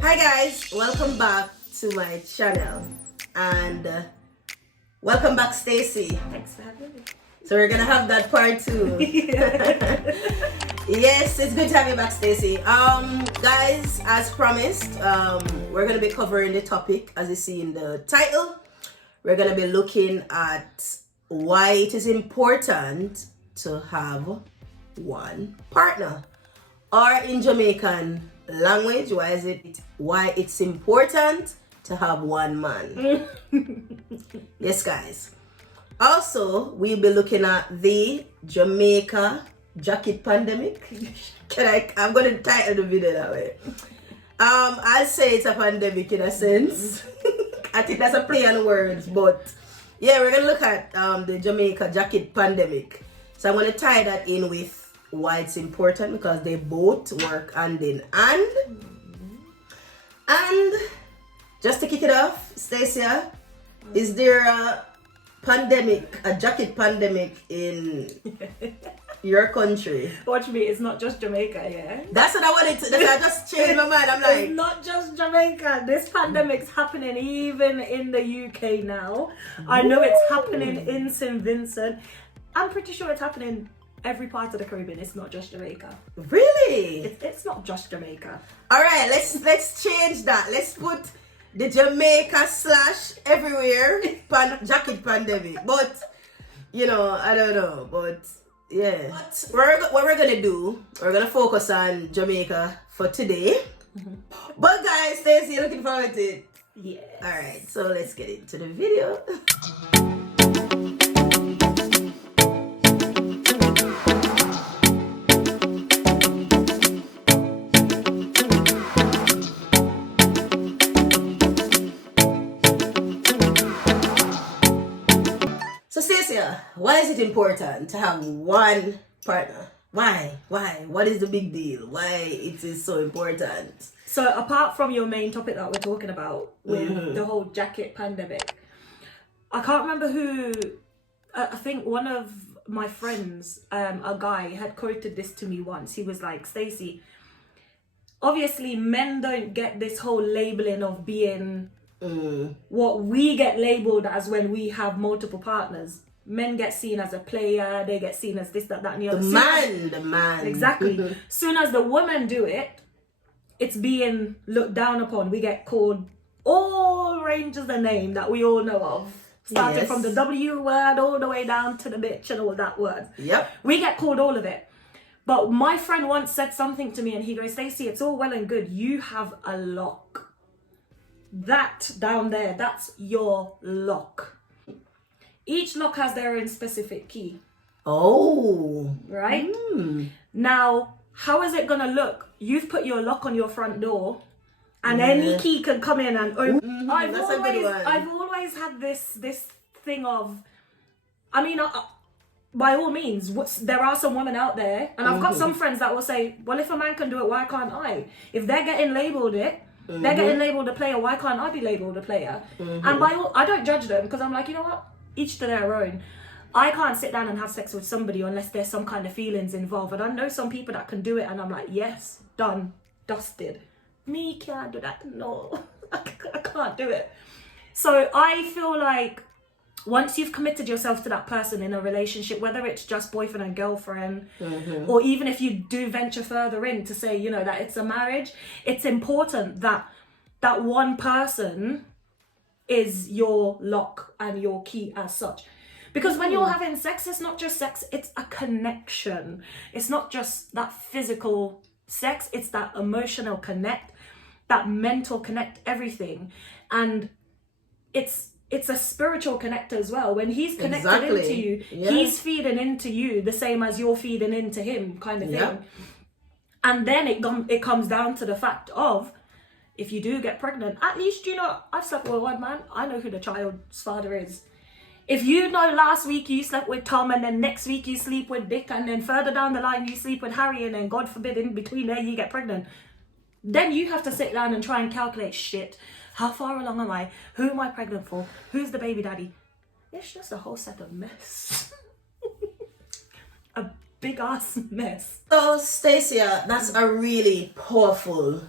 Hi guys, welcome back to my channel and welcome back Stacy. Thanks for having me. So we're gonna have that part 2. Yes, it's good to have you back Stacy. Guys, as promised, we're gonna be covering the topic as you see in the title. We're gonna be looking at why it is important to have one partner, or in Jamaican language, why it's important to have one man. Yes guys, also we'll be looking at the Jamaica jacket pandemic. I'm gonna title the video that way. I'll say it's a pandemic in a sense. I think that's a play on words, but yeah, we're gonna look at the Jamaica jacket pandemic. So I'm gonna tie that in with why it's important, because they both work hand in hand. And just to kick it off, Stacia, is there a jacket pandemic in your country? Watch me, it's not just Jamaica, yeah? That's what I wanted to, I just changed my mind. I'm like, it's not just Jamaica. This pandemic's happening even in the UK now. I know it's happening in St. Vincent. I'm pretty sure it's happening every part of the Caribbean. It's not just Jamaica. Really? It's not just Jamaica. All right, let's change that. Let's put the Jamaica / everywhere jacket pandemic. But you know, I don't know. But yeah, what we're gonna do, we're gonna focus on Jamaica for today. But guys, Stacey, you looking forward to it? Yeah. All right, so let's get into the video. So Stacia, why is it important to have one partner? Why? What is the big deal? Why it is so important? So apart from your main topic that we're talking about with the whole jacket pandemic, I can't remember who, I think one of my friends, a guy, had quoted this to me once. He was like, Stacey, obviously men don't get this whole labeling of being what we get labeled as when we have multiple partners. Men get seen as a player, they get seen as this, that, and the other. The man. Exactly. Soon as the women do it, it's being looked down upon. We get called all ranges of name that we all know of. Starting from the W word all the way down to the bitch and all that word. Yep. We get called all of it. But my friend once said something to me and he goes, Stacey, it's all well and good. You have a lock. That down there, that's your lock. Each lock has their own specific key. Oh. Right? Now, how is it going to look? You've put your lock on your front door and any key can come in and open. I've always had this thing of, I mean, by all means, there are some women out there, and I've got some friends that will say, well, if a man can do it, why can't I? If they're getting labelled it, they're getting labelled a player, why can't I be labelled a player? And I don't judge them, because I'm like, you know what? Each to their own. I can't sit down and have sex with somebody unless there's some kind of feelings involved. And I know some people that can do it, and I'm like, yes, done, dusted. Me can't do that. No, I can't do it. So I feel like once you've committed yourself to that person in a relationship, whether it's just boyfriend and girlfriend, or even if you do venture further in to say, you know, that it's a marriage, it's important that that one person is your lock and your key as such. Because when you're having sex, it's not just sex, it's a connection. It's not just that physical sex, it's that emotional connect, that mental connect, everything. And it's a spiritual connect as well. When he's connected into you, he's feeding into you the same as you're feeding into him, kind of thing. And then it comes down to the fact of, if you do get pregnant, at least you know, I've slept with one man, I know who the child's father is. If you know last week you slept with Tom, and then next week you sleep with Dick, and then further down the line you sleep with Harry, and then God forbid in between there you get pregnant, then you have to sit down and try and calculate, shit, how far along am I? Who am I pregnant for? Who's the baby daddy? It's just a whole set of mess. A big ass mess. So Stacia, that's a really powerful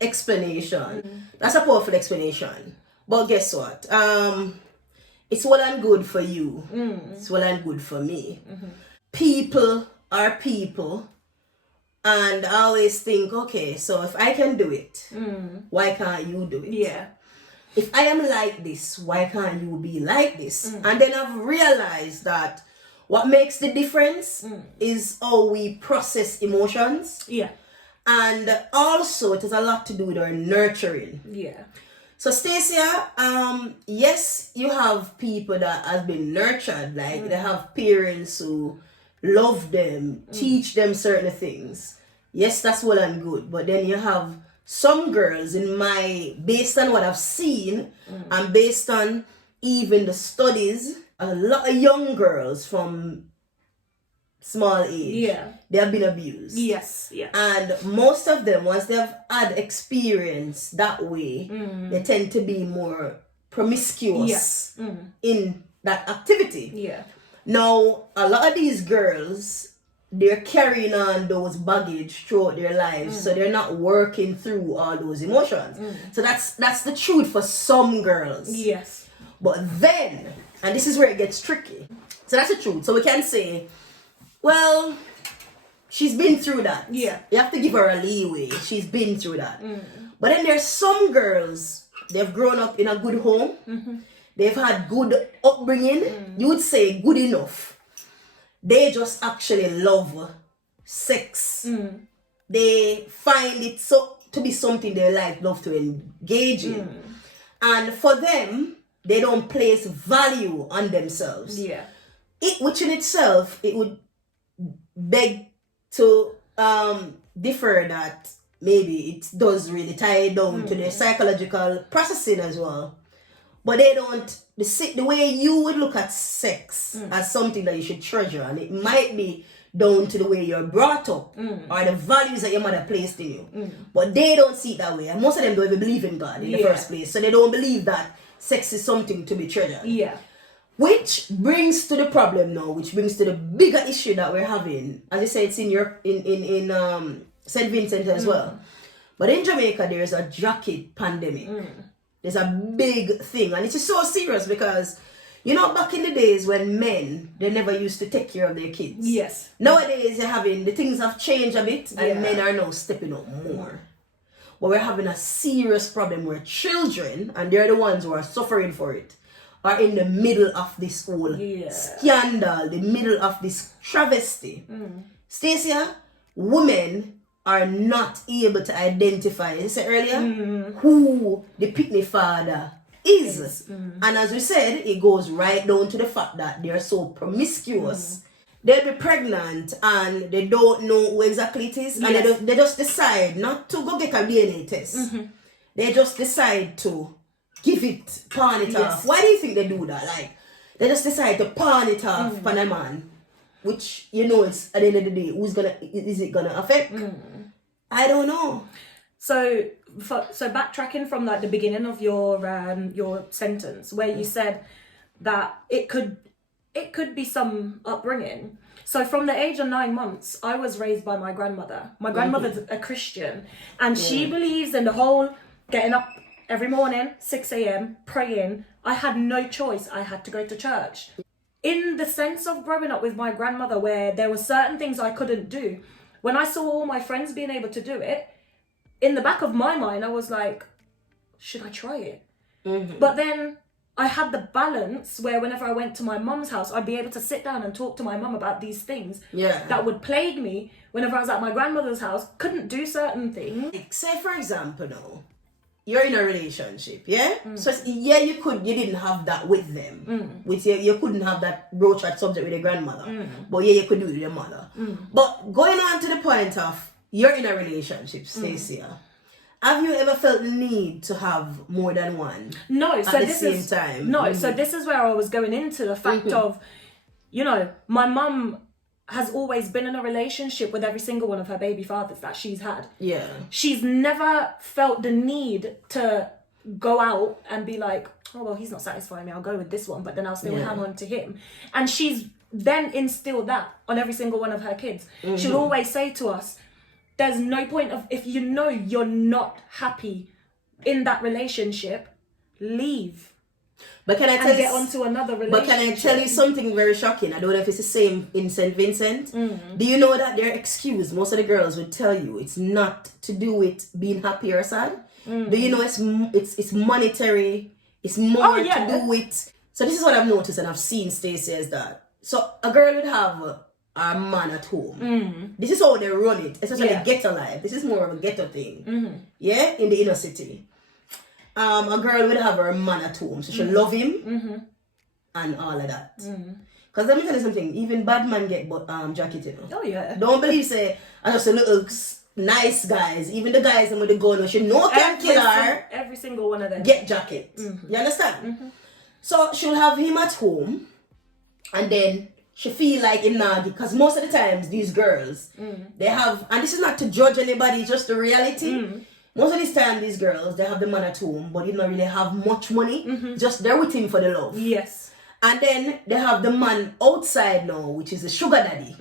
explanation. That's a powerful explanation. But guess what? It's well and good for you. It's well and good for me. People are people. And I always think, okay, so if I can do it, why can't you do it? Yeah. If I am like this, why can't you be like this? And then I've realized that what makes the difference is how we process emotions. Yeah. And also it has a lot to do with our nurturing. Yeah. So Stacia, yes, you have people that have been nurtured, like they have parents who love them, teach them certain things. Yes, that's well and good. But then you have some girls based on what I've seen and based on even the studies, a lot of young girls from small age, they have been abused. Yes, yeah. And most of them, once they've had experience that way, they tend to be more promiscuous in that activity. Yeah. Now, a lot of these girls, they're carrying on those baggage throughout their lives, so they're not working through all those emotions. So that's the truth for some girls. Yes. But then, and this is where it gets tricky. So that's the truth. So we can say, well, she's been through that. Yeah. You have to give her a leeway. She's been through that. But then there's some girls, they've grown up in a good home. They've had good upbringing. You would say good enough. They just actually love sex. They find it to be something they love to engage in. And for them, they don't place value on themselves. Yeah. Which in itself, it would beg to differ that maybe it does really tie down to their psychological processing as well. But they don't, the way you would look at sex as something that you should treasure, and it might be down to the way you're brought up or the values that your mother placed in you. But they don't see it that way. And most of them don't even believe in God in the first place. So they don't believe that sex is something to be treasured. Yeah. Which brings to the problem now, which brings to the bigger issue that we're having. As you say, it's in St. Vincent as well. But in Jamaica, there's a jacket pandemic. There's a big thing. And it is so serious because, you know, back in the days when men, they never used to take care of their kids. Yes. Nowadays, the things have changed a bit and men are now stepping up more. But we're having a serious problem where children, and they're the ones who are suffering for it, are in the middle of this whole scandal, the middle of this travesty. Stacia, women are not able to identify, as I said earlier, who the picnic father is. And as we said, it goes right down to the fact that they are so promiscuous. They'll be pregnant and they don't know who exactly it is. And they just decide not to go get a DNA test. They just decide to pawn it off. Why do you think they do that? Like, they just decide to pawn it off upon a man. Which, you know, it's at the end of the day, is it gonna affect? I don't know. So backtracking from like the beginning of your sentence where you said that it could be some upbringing. So from the age of 9 months, I was raised by my grandmother. My grandmother's a Christian, and she believes in the whole getting up every morning, 6 a.m, praying. I had no choice. I had to go to church. In the sense of growing up with my grandmother, where there were certain things I couldn't do, when I saw all my friends being able to do it, in the back of my mind, I was like, should I try it? But then I had the balance where whenever I went to my mum's house, I'd be able to sit down and talk to my mum about these things that would plague me. Whenever I was at my grandmother's house, couldn't do certain things. Say, for example, now, you're in a relationship, so you didn't have that with them. You couldn't have that broach that subject with your grandmother, but you could do it with your mother. But going on to the point of you're in a relationship, Stacia, have you ever felt the need to have more than one? No. So at the same time. No. So this is where I was going into the fact of, you know, my mum has always been in a relationship with every single one of her baby fathers that she's had. Yeah. She's never felt the need to go out and be like, oh, well, he's not satisfying me, I'll go with this one, but then I'll still hang on to him. And she's then instilled that on every single one of her kids. She'll always say to us, there's no point of, if you know you're not happy in that relationship, leave. But can I tell you, get onto another relationship? But can I tell you something very shocking? I don't know if it's the same in St. Vincent. Do you know that their excuse, most of the girls would tell you, it's not to do with being happy or sad? Do you know it's monetary? It's more to do with. So this is what I've noticed and I've seen Stacia is that. So a girl would have a man at home. This is how they run it, especially ghetto life. This is more of a ghetto thing. Yeah, in the inner city. A girl would have her man at home, so she'll love him and all of that. Because let me tell you something, even bad man get jacket, you know. Oh yeah. Don't believe say I just say little nice guys, even the guys with the gun, she know can kill her. Every single one of them get jacket. You understand? So she'll have him at home, and then she feel like in Nagi, because most of the times these girls they have, and this is not to judge anybody, just the reality. Most of this time, these girls, they have the man at home, but they don't really have much money. Just they're with him for the love. Yes. And then they have the man outside now, which is the sugar daddy.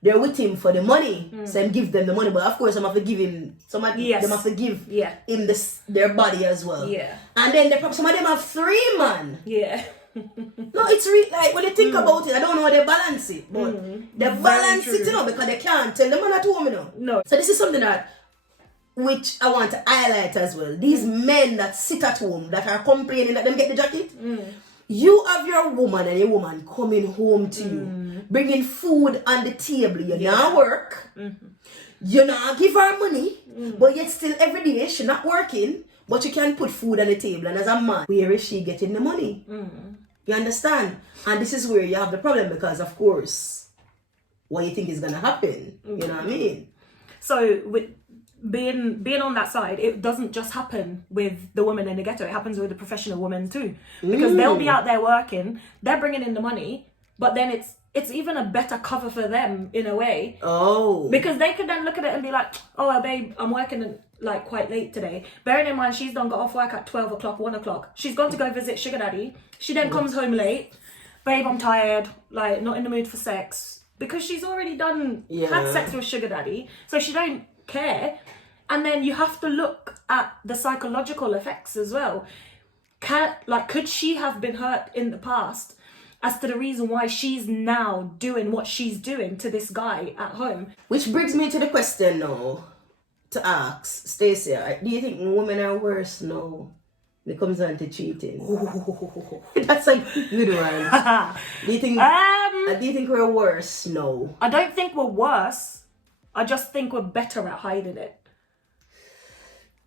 They're with him for the money. So him give them the money. But of course, I'm have to give him, them have to give him their body as well. Yeah. And then some of them have 3 man. Yeah. No, it's like when you think about it, I don't know how they balance it. But they balance it, you know, because they can't tell the man at home, you know. No. So this is something that which I want to highlight as well. These men that sit at home that are complaining that them get the jacket. You have your woman and your woman coming home to you, bringing food on the table. You not work. You not give her money, but yet still every day she not working, but you can put food on the table. And as a man, where is she getting the money? You understand? And this is where you have the problem because, of course, what you think is going to happen. You know what I mean? So with being on that side, it doesn't just happen with the woman in the ghetto. It happens with the professional women too, because they'll be out there working, they're bringing in the money, but then it's even a better cover for them in a way. Oh, because they could then look at it and be like, oh well, babe, I'm working like quite late today. Bearing in mind she's got off work at 12 o'clock, 1 o'clock. She's gone to go visit sugar daddy. She then comes home late. Babe, I'm tired, like not in the mood for sex, because she's already had sex with sugar daddy, so she don't care. And then you have to look at the psychological effects as well. Could she have been hurt in the past as to the reason why she's now doing what she's doing to this guy at home? Which brings me to the question now to ask Stacia, do you think women are worse now when it comes on to cheating? That's a good one. Do you think we're worse now? I don't think we're worse. I just think we're better at hiding it.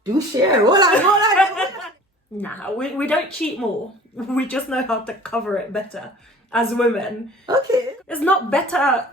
Do share. Hold on. Nah, we don't cheat more. We just know how to cover it better as women. Okay. It's not better.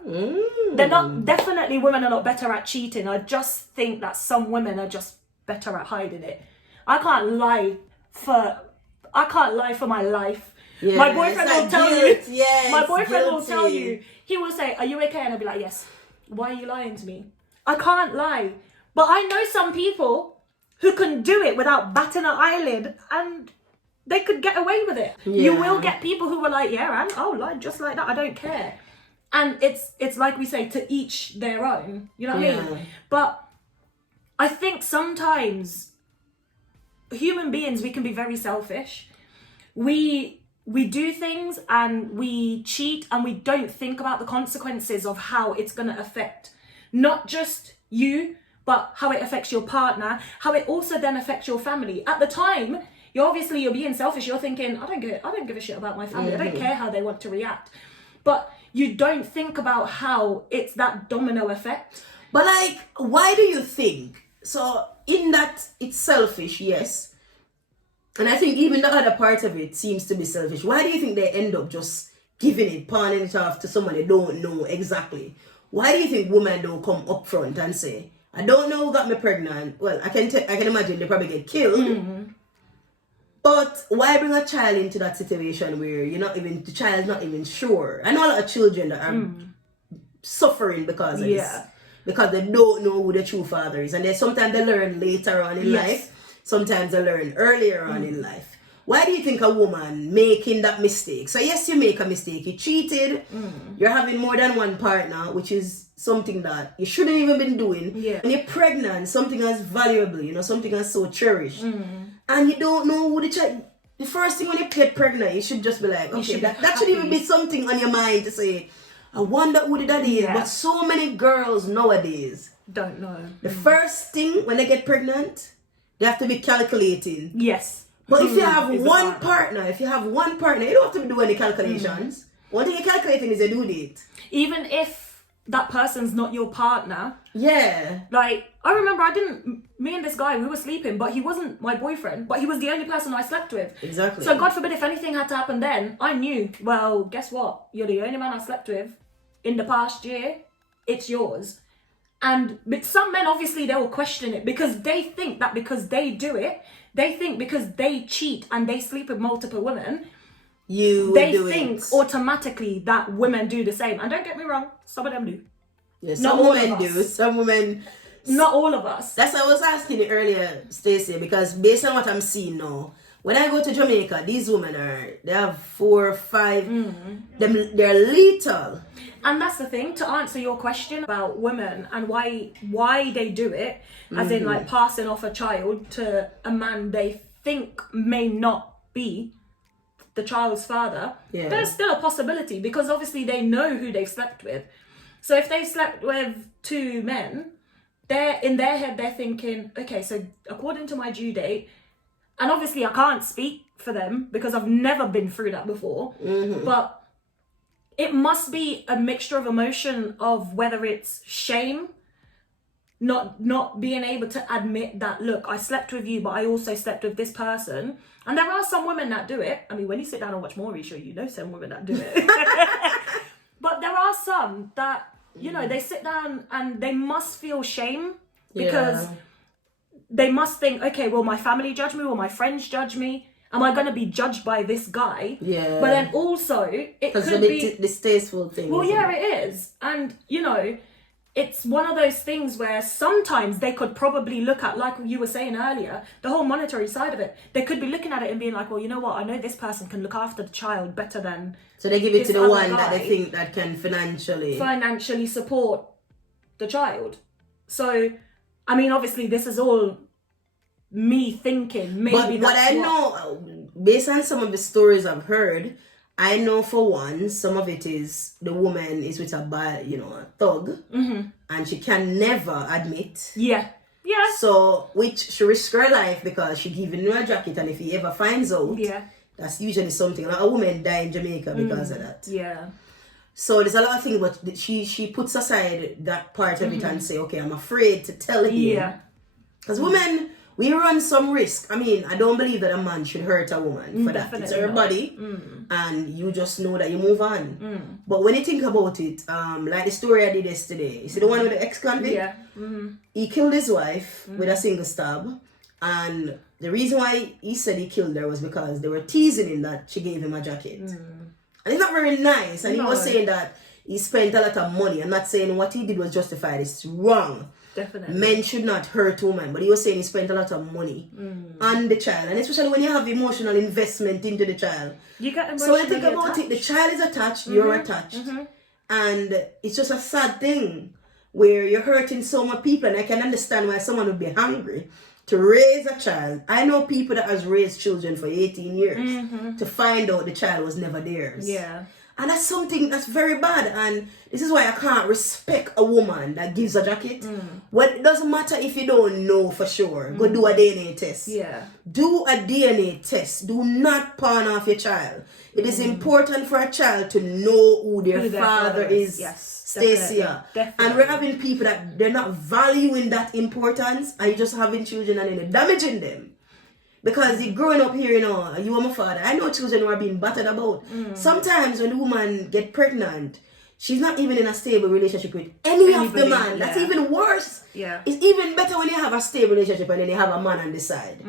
They're not, definitely women are not better at cheating. I just think that some women are just better at hiding it. I can't lie for my life. Yeah, my boyfriend will tell you. Yes, my boyfriend will tell you. He will say, "Are you okay?" And I'll be like, "Yes." Why are you lying to me? I can't lie. But I know some people who can do it without batting an eyelid, and they could get away with it. Yeah. You will get people who are like, yeah, and I'll lie just like that. I don't care. And it's like we say, to each their own. You know what I mean? But I think sometimes human beings, we can be very selfish. We do things and we cheat and we don't think about the consequences of how it's going to affect not just you, but how it affects your partner, how it also then affects your family. At the time, you're being selfish. You're thinking, I don't give a shit about my family. I don't care how they want to react. But you don't think about how it's that domino effect. But like, why do you think? So in that it's selfish, yes. And I think even the other part of it seems to be selfish. Why do you think they end up just giving it, pawning it off to someone they don't know exactly? Why do you think women don't come up front and say, I don't know who got me pregnant? Well, I can imagine they probably get killed. But why bring a child into that situation where the child's not even sure? I know a lot of children that are suffering because of this. Because they don't know who the true father is. And then sometimes they learn later on in life. Sometimes they learn earlier on in life. why do you think a woman making that mistake? So yes, you make a mistake. You cheated. You're having more than one partner, which is something that you shouldn't even been doing. Yeah. When you're pregnant, something as valuable, you know, something as so cherished, and you don't know who the child. The first thing when you get pregnant, you should just be like, okay, that should even be something on your mind to say, I wonder who that is. But so many girls nowadays don't know. The first thing when they get pregnant, they have to be calculating. Yes. But if you have one partner, you don't have to do any calculations. One thing you're calculating is a due date. Even if that person's not your partner. Yeah. Like, I remember me and this guy, we were sleeping, but he wasn't my boyfriend, but he was the only person I slept with. Exactly. So God forbid if anything had to happen then, I knew, well, guess what? You're the only man I slept with in the past year. It's yours. And some men, obviously, they will question it because they think that because they do it, they think because they cheat and they sleep with multiple women, they think automatically that women do the same. And don't get me wrong, some of them do. Yeah, some women do. Some women... Not all of us. That's why I was asking you earlier, Stacia, because based on what I'm seeing now, when I go to Jamaica, these women they have 4 or 5, they're lethal. And that's the thing, to answer your question about women and why they do it, as in like passing off a child to a man they think may not be the child's father, there's still a possibility because obviously they know who they've slept with. So if they've slept with 2 men, in their head they're thinking, okay, so according to my due date, and obviously I can't speak for them because I've never been through that before, but it must be a mixture of emotion of whether it's shame, not being able to admit that, look, I slept with you, but I also slept with this person. And there are some women that do it. I mean, when you sit down and watch Maury show, you know some women that do it. But there are some that, you know, they sit down and they must feel shame because they must think, okay, will my family judge me? Will my friends judge me? Am I going to be judged by this guy? Yeah. But then also, it could be... distasteful thing. Well, yeah, it is. And, you know, it's one of those things where sometimes they could probably look at, like you were saying earlier, the whole monetary side of it. They could be looking at it and being like, well, you know what? I know this person can look after the child better than... So they give it to the one that they think that can financially support the child. So, I mean, obviously, this is all... me thinking maybe but I know based on some of the stories I've heard, I know for one, some of it is the woman is with a thug, and she can never admit. Yeah. So which she risks her life because she giving him a jacket, and if he ever finds out, that's usually something. Like a woman die in Jamaica because of that. Yeah. So there's a lot of things, but she puts aside that part of it and say, okay, I'm afraid to tell him. Yeah. Because women. We run some risk. I mean, I don't believe that a man should hurt a woman for that. It's her body, and you just know that you move on. But when you think about it, like the story I did yesterday, you see the one with the ex-convict? Yeah. He killed his wife with a single stab, and the reason why he said he killed her was because they were teasing him that she gave him a jacket. And it's not very nice, and he was saying that he spent a lot of money. I'm not saying what he did was justified. It's wrong. Definitely. Men should not hurt women, but he was saying he spent a lot of money on the child, and especially when you have emotional investment into the child. You get emotionally. So when you think about it, the child is attached, you're attached, and it's just a sad thing where you're hurting so many people. And I can understand why someone would be hungry to raise a child. I know people that has raised children for 18 years to find out the child was never theirs. Yeah. And that's something that's very bad. And this is why I can't respect a woman that gives a jacket. Well, it doesn't matter if you don't know for sure. Go do a DNA test. Yeah. Do a DNA test. Do not pawn off your child. It is important for a child to know who their father is. Yes. Stacia. Definitely. And we're having people that they're not valuing that importance, and you're just having children and then damaging them. Because you're growing up here, you are my father. I know children who are being battered about. Sometimes when the woman get pregnant, she's not even in a stable relationship with anybody of the man. That's even worse. Yeah. It's even better when you have a stable relationship and then you have a man on the side.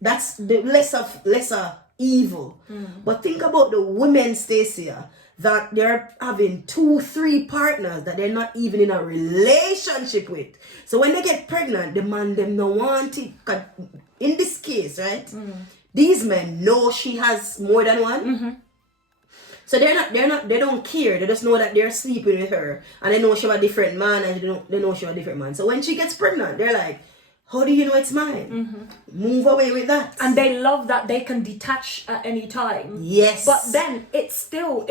That's the lesser evil. But think about the women, Stacia, that they're having 2-3 partners that they're not even in a relationship with. So when they get pregnant, the man them don't want it. In this case, right? These men know she has more than one. So they don't care. They just know that they're sleeping with her, and they know she have a different man, and they know she have a different man. So when she gets pregnant, they're like, how do you know it's mine? Move away with that. And they love that they can detach at any time. Yes. But then it still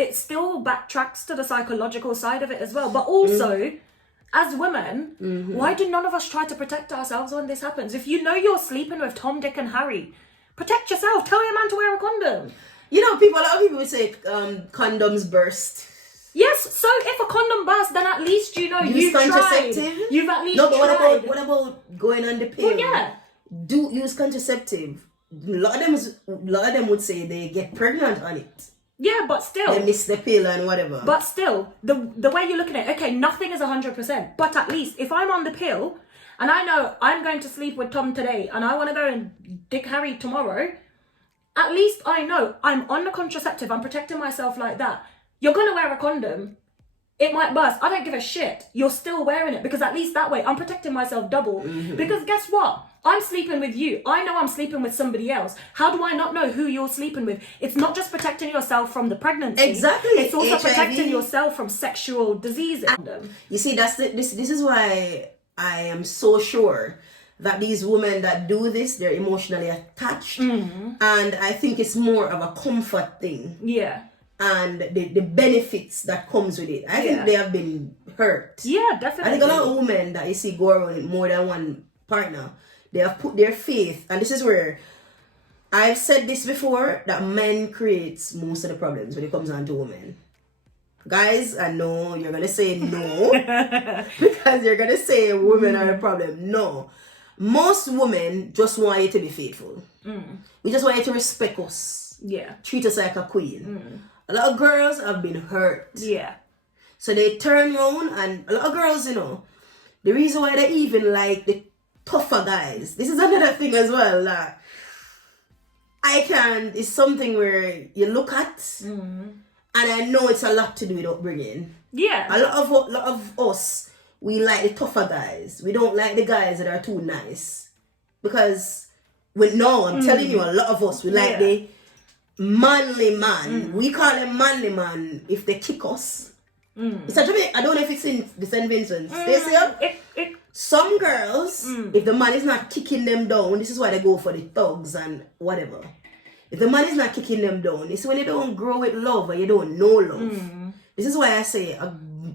backtracks to the psychological side of it as well. But also, as women, why do none of us try to protect ourselves when this happens? If you know you're sleeping with Tom, Dick and Harry, protect yourself. Tell your man to wear a condom. You know, a lot of people would say condoms burst. Yes, so if a condom bursts, then at least you know you've tried. You've at least tried. No, but what about going on the pill? Well, yeah. Do use contraceptive. A lot of them would say they get pregnant on it. Yeah, but still. They miss the pill and whatever. But still, the way you're looking at it, okay, nothing is 100%. But at least if I'm on the pill and I know I'm going to sleep with Tom today and I want to go and Dick Harry tomorrow, at least I know I'm on the contraceptive. I'm protecting myself like that. You're going to wear a condom. It might burst. I don't give a shit. You're still wearing it because at least that way I'm protecting myself double. Because guess what? I'm sleeping with you. I know I'm sleeping with somebody else. How do I not know who you're sleeping with? It's not just protecting yourself from the pregnancy. Exactly. It's also HIV. Protecting yourself from sexual diseases. You see, this is why I am so sure that these women that do this, they're emotionally attached. And I think it's more of a comfort thing. Yeah. And the benefits that comes with it. I think they have been hurt. Yeah, definitely. I think a lot of women that you see go around with more than one partner, they have put their faith, and this is where I've said this before, that men creates most of the problems when it comes on to women. Guys, I know you're going to say no, because you're going to say women are a problem. No. Most women just want you to be faithful. We just want you to respect us. Yeah. Treat us like a queen. A lot of girls have been hurt. Yeah. So they turn around, and a lot of girls, you know, the reason why they even like the tougher guys, this is another thing as well, that it's something where you look at, and I know it's a lot to do with upbringing. Yeah. A lot of us, we like the tougher guys. We don't like the guys that are too nice. Because, I'm telling you, a lot of us, we like the manly man. We call them manly man if they kick us. It's actually, I don't know if it's in the St. Vincent. Stacia, some girls, if the man is not kicking them down, this is why they go for the thugs and whatever. If the man is not kicking them down, it's when you don't grow with love or you don't know love. This is why I say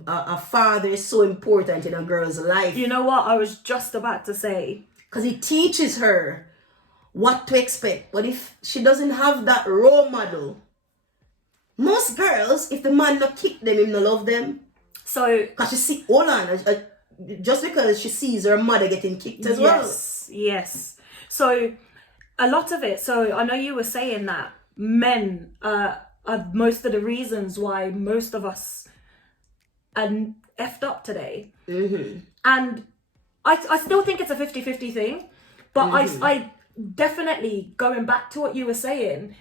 a father is so important in a girl's life. You know what? I was just about to say. Because he teaches her what to expect. But if she doesn't have that role model, most girls, if the man not kick them, him not love them. So, because she see, hold on, just because she sees her mother getting kicked as well. Yes. So, a lot of it. So, I know you were saying that men are most of the reasons why most of us are effed up today. And I still think it's a 50-50 thing. But I definitely, going back to what you were saying,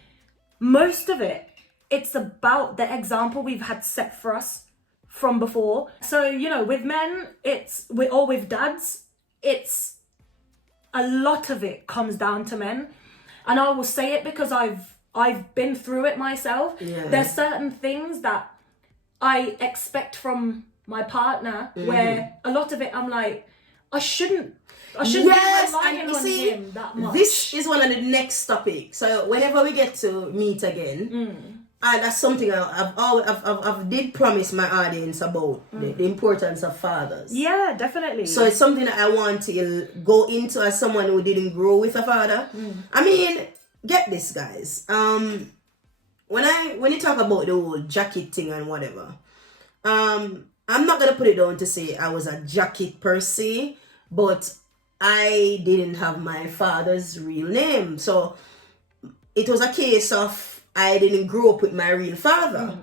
most of it, it's about the example we've had set for us from before. So, you know, with men, or with dads, it's a lot of it comes down to men. And I will say it because I've been through it myself. Yeah. There's certain things that I expect from my partner where a lot of it I'm like, I shouldn't be relying on him that much. This is one of the next topics. So whenever we get to meet again, and that's something I've did promise my audience about the importance of fathers. Yeah, definitely. So it's something that I want to go into as someone who didn't grow with a father. I mean, get this, guys. When you talk about the whole jacket thing and whatever, I'm not gonna put it down to say I was a jacket per se, but I didn't have my father's real name. So it was a case of I didn't grow up with my real father.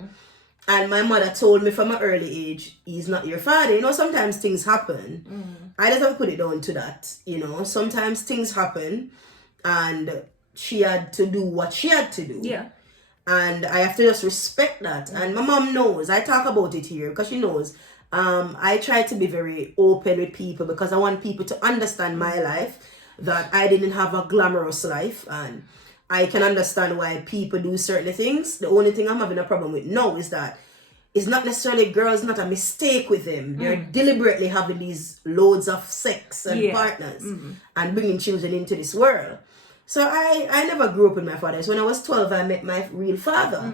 And my mother told me from an early age, he's not your father. You know, sometimes things happen. I just have to put it down to that. You know, sometimes things happen and she had to do what she had to do. Yeah. And I have to just respect that. And my mom knows. I talk about it here because she knows. I try to be very open with people because I want people to understand my life, that I didn't have a glamorous life, and I can understand why people do certain things. The only thing I'm having a problem with now is that it's not necessarily girls, not a mistake with them. They're deliberately having these loads of sex and partners and bringing children into this world. So I never grew up with my father. So when I was 12, I met my real father.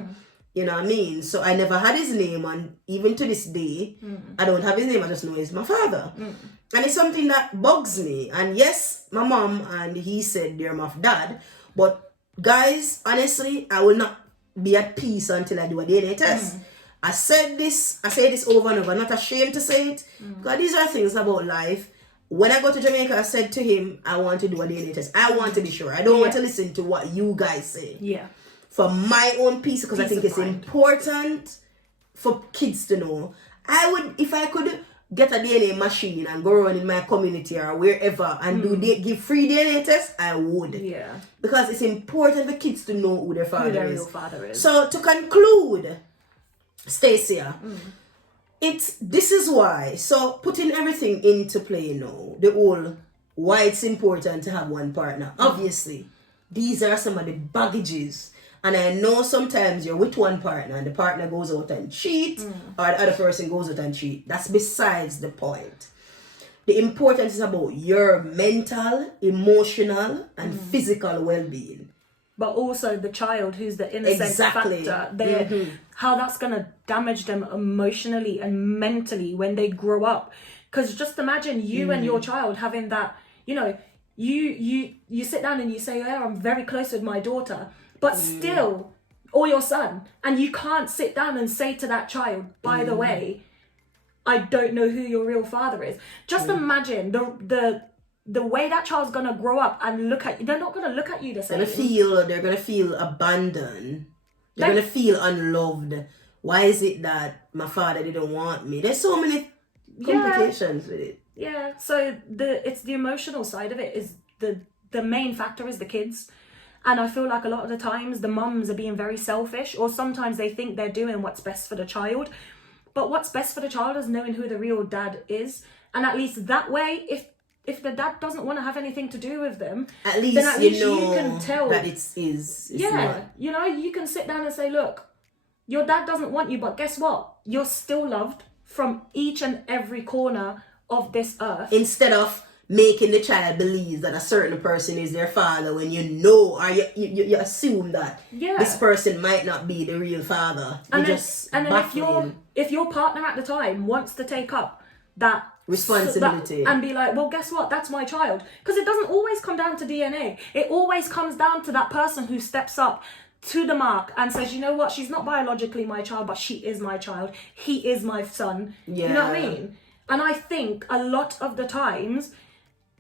You know what I mean? So I never had his name, and even to this day, I don't have his name. I just know he's my father. And it's something that bugs me. And yes, my mom and he said they're my dad. But guys, honestly, I will not be at peace until I do a DNA test. I say this over and over. I'm not ashamed to say it. Because these are things about life. When I go to Jamaica, I said to him, I want to do a DNA test. I want to be sure. I don't want to listen to what you guys say. Yeah. For my own peace, because I think it's important for kids to know. I would, if I could get a DNA machine and go around in my community or wherever and give free DNA tests, I would. Yeah. Because it's important for kids to know who their father is. Real father is. So to conclude, Stacia, this is why. So putting everything into play now, the whole why it's important to have one partner. Obviously, these are some of the baggages. And I know sometimes you're with one partner and the partner goes out and cheat, or the other person goes out and cheat. That's besides the point. The importance is about your mental, emotional, and physical well-being. But also the child, who's the innocent factor. How that's going to damage them emotionally and mentally when they grow up. Because just imagine you and your child having that, you know, you sit down and you say, oh, I'm very close with my daughter. But still, or your son, and you can't sit down and say to that child, by the way, I don't know who your real father is. Just imagine the way that child's gonna grow up and look at you. They're not gonna look at you the same. They're gonna feel abandoned. They're gonna feel unloved. Why is it that my father didn't want me? There's so many complications with it. Yeah. So it's the emotional side of it is the main factor is the kids. And I feel like a lot of the times the mums are being very selfish, or sometimes they think they're doing what's best for the child. But what's best for the child is knowing who the real dad is. And at least that way, if the dad doesn't want to have anything to do with them, at least you can tell that it's not. You know, you can sit down and say, look, your dad doesn't want you, but guess what? You're still loved from each and every corner of this earth. Instead of making the child believe that a certain person is their father when you know, or you assume that this person might not be the real father. And then if your partner at the time wants to take up that responsibility and be like, well, guess what? That's my child. Because it doesn't always come down to DNA. It always comes down to that person who steps up to the mark and says, you know what? She's not biologically my child, but she is my child. He is my son. Yeah. You know what I mean? And I think a lot of the times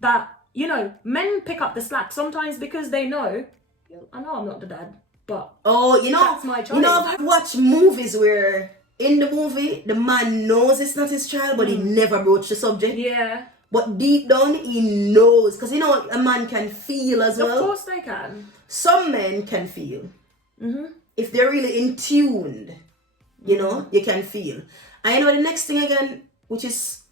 that, you know, men pick up the slack sometimes because they know, I know I'm not the dad, but that's my child. You know, I've watched movies where in the movie the man knows it's not his child, but he never broached the subject. Yeah. But deep down he knows, because you know a man can feel as well. Of course they can. Some men can feel. If they're really in tuned, you know, you can feel. And you know the next thing again, which is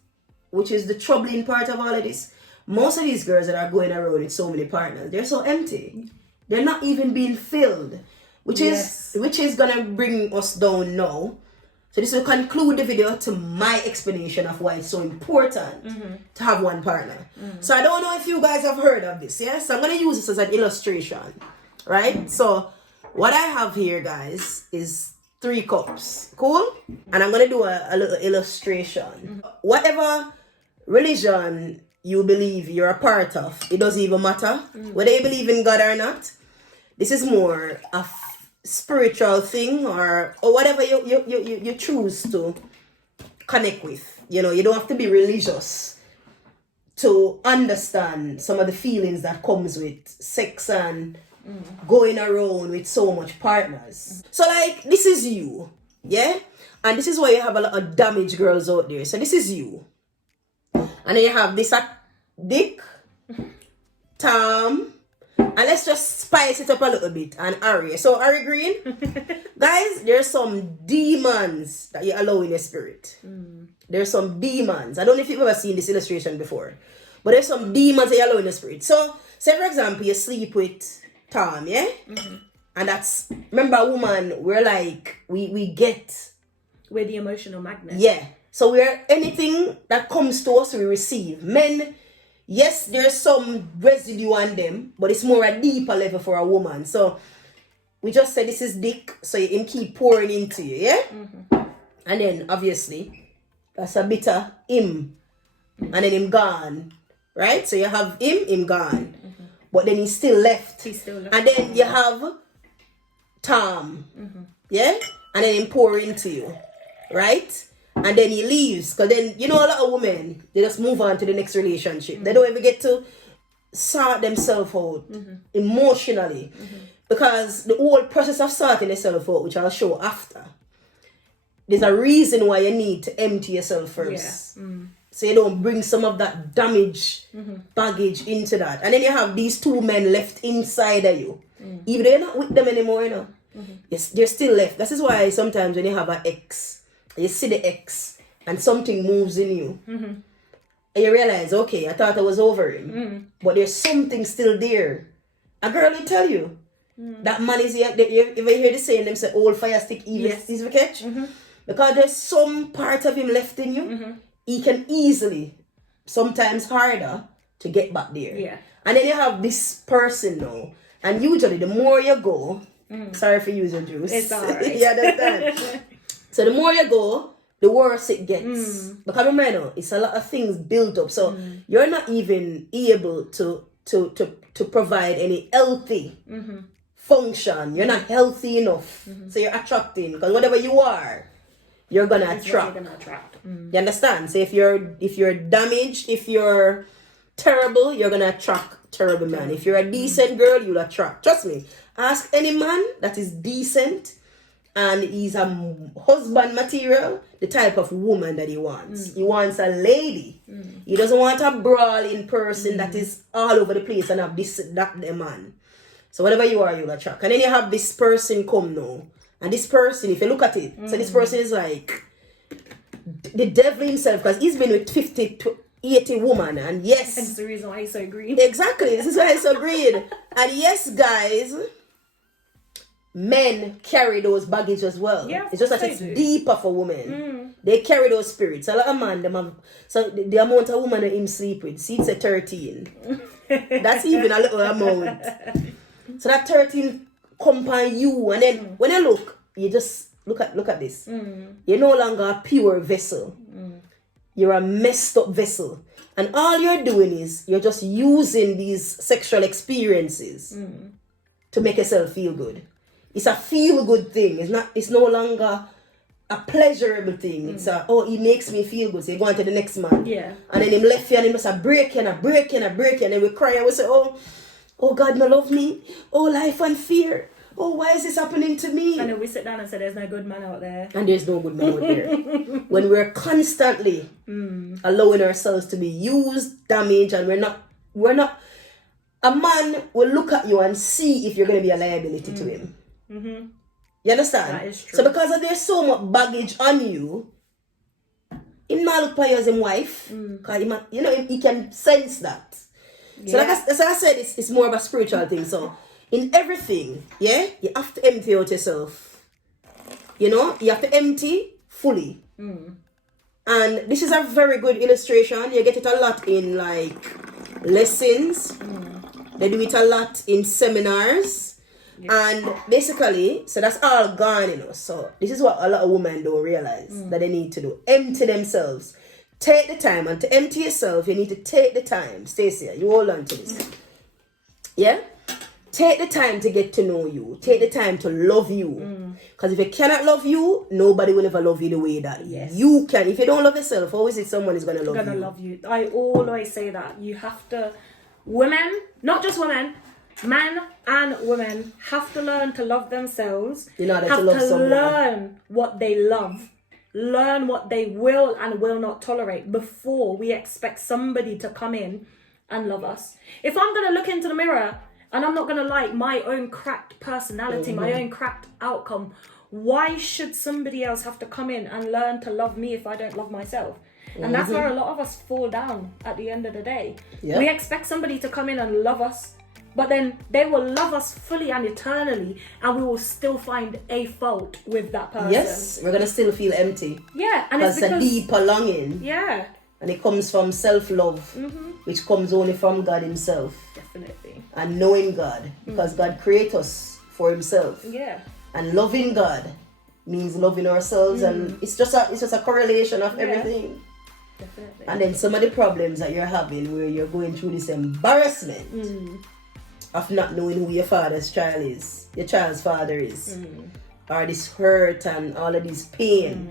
the troubling part of all of this. Most of these girls that are going around with so many partners, they're so empty. They're not even being filled, which is gonna bring us down now. So this will conclude the video to my explanation of why it's so important to have one partner. So I don't know if you guys have heard of this, yes? So I'm gonna use this as an illustration, right? So what I have here, guys, is 3 cups, cool? And I'm gonna do a little illustration. Whatever religion you believe you're a part of, it doesn't even matter whether you believe in God or not. This is more a spiritual thing or whatever you choose to connect with. You know, you don't have to be religious to understand some of the feelings that comes with sex and going around with so much partners. So like, this is you, yeah? And this is why you have a lot of damaged girls out there. So this is you. And then you have this Dick, Tom, and let's just spice it up a little bit, and Ari. So Ari Green, guys, there's some demons that you allow in your spirit. There's some demons. I don't know if you've ever seen this illustration before, but there's some demons that you allow in your spirit. So, say for example, you sleep with Tom, yeah? And that's, remember, a woman, we're like, we get. We're the emotional magnet. Yeah. So we're, anything that comes to us, we receive. Men, yes, there's some residue on them, but it's more a deeper level for a woman. So we just say this is dick, so you can keep pouring into you, yeah? And then, obviously, that's a bit of him. And then him gone. Right? So you have him gone. But then he's still left. And then you have Tom. Yeah? And then him pour into you. Right? And then he leaves. Because then, you know, a lot of women, they just move on to the next relationship. They don't ever get to sort themselves out emotionally. Because the whole process of sorting yourself out, which I'll show after, there's a reason why you need to empty yourself first. So you don't bring some of that damage, baggage into that. And then you have these two men left inside of you. Even though you're not with them anymore, you know. Yes, they're still left. This is why sometimes when you have an ex, you see the ex and something moves in you. And you realize, okay, I thought I was over him. But there's something still there. A girl will tell you. That man is here. If you hear the saying, them say, old fire stick, is the catch. Because there's some part of him left in you. He can easily, sometimes harder, to get back there. Yeah. And then you have this person now. And usually the more you go, sorry for using juice. It's alright. You understand? So the more you go, the worse it gets. Because remember, it's a lot of things built up. So you're not even able to provide any healthy function. You're not healthy enough. So you're attracting. Because whatever you are, you're gonna attract. You understand? So if you're damaged, if you're terrible, you're gonna attract terrible man. If you're a decent girl, you'll attract. Trust me. Ask any man that is decent and he's a husband material, the type of woman that he wants. He wants a lady. He doesn't want a brawling person that is all over the place and have this, that, the man. So whatever you are, you'll attract. And then you have this person come now. And this person, if you look at it, so this person is like the devil himself, because he's been with 50 to 80 women, and yes, that's the reason why he's so green. Exactly, this is why he's so green. And yes, guys, men carry those baggage as well. Yeah, it's just that it's deeper for women. They carry those spirits. A lot of man, them have, so the amount of women that him sleep with, see, it's a 13. That's even a little amount. So that 13 come upon you, and then when you look, you just look at this. You're no longer a pure vessel. You're a messed up vessel. And all you're doing is you're just using these sexual experiences to make yourself feel good. It's a feel good thing. It's no longer a pleasurable thing. It's he makes me feel good. So you go on to the next man. Yeah. And then him left you and him just a break and a break and a break, and then we cry and we say, oh God, no love me. Oh, life and fear. Oh, why is this happening to me? And then we sit down and say, there's no good man out there. And there's no good man out there. When we're constantly allowing ourselves to be used, damaged, and we're not, a man will look at you and see if you're going to be a liability to him. You understand? That is true. So because there's so much baggage on you, he not look at you as his wife. Because he can sense that. Yeah. So like I said, it's more of a spiritual thing. So in everything, yeah, you have to empty out yourself. You have to empty fully. And this is a very good illustration. You get it a lot in like lessons. They do it a lot in seminars. And basically, so that's all gone, So this is what a lot of women don't realize that they need to do. Empty themselves. Take the time. And to empty yourself, you need to take the time. Stacia, you hold on to this. Yeah? Take the time to get to know you. Take the time to love you. Because if you cannot love you, nobody will ever love you the way that you can. If you don't love yourself, how is it someone is going to love you? I always say that. You have to, women, not just women, men and women have to learn to love themselves. Have to love someone. Learn what they love. Learn what they will and will not tolerate before we expect somebody to come in and love us. If I'm going to look into the mirror and I'm not going to like my own cracked personality, my own cracked outcome, why should somebody else have to come in and learn to love me if I don't love myself? And that's where a lot of us fall down at the end of the day. Yep. We expect somebody to come in and love us But then they will love us fully and eternally, and we will still find a fault with that person. Yes, we're gonna still feel empty. Yeah, and it's a deeper longing. Yeah. And it comes from self-love, which comes only from God himself. Definitely. And knowing God, because God created us for himself. Yeah. And loving God means loving ourselves, and it's just a correlation of everything. Definitely. And then some of the problems that you're having, where you're going through this embarrassment of not knowing who your child's father is, or this hurt and all of this pain,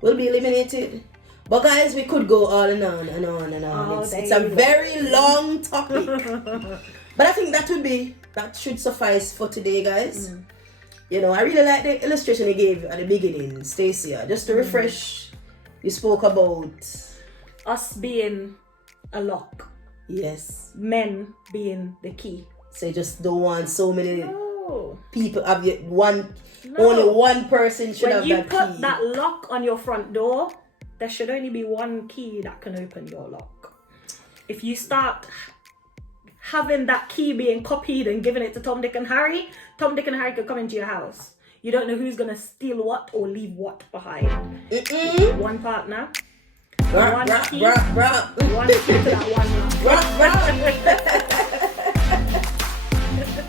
will be eliminated. But guys, we could go on and on and on and on. It's a very long topic. But I think that should suffice for today, guys. You know, I really like the illustration you gave at the beginning, Stacia. Just to refresh, you spoke about us being a lock. Yes. Men being the key. So you just don't want so many people have only one person should have that key. When you put that lock on your front door, there should only be one key that can open your lock. If you start having that key being copied and giving it to Tom, Dick and Harry could come into your house. You don't know who's going to steal what or leave what behind. One partner. One key to that one lock.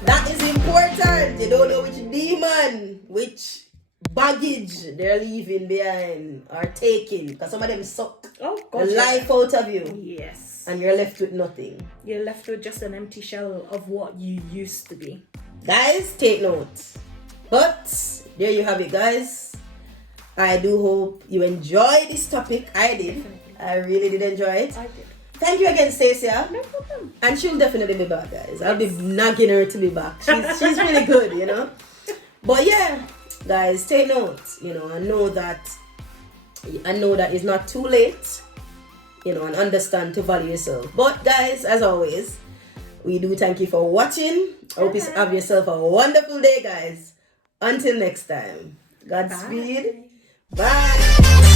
That is important. You don't know which demon, which baggage they're leaving behind or taking, because some of them suck the life out of you. Yes. And you're left with nothing. You're left with just an empty shell of what you used to be. Guys, take note. But there you have it, guys. I do hope you enjoyed this topic. I did. Definitely. I really did enjoy it. I did. Thank you again, Stacia. No problem. And she'll definitely be back, guys. I'll be nagging her to be back. She's really good, you know. But yeah, guys, take note. You know, I know that it's not too late. You know, and understand to value yourself. But guys, as always, we do thank you for watching. I hope you have yourself a wonderful day, guys. Until next time. Godspeed. Bye.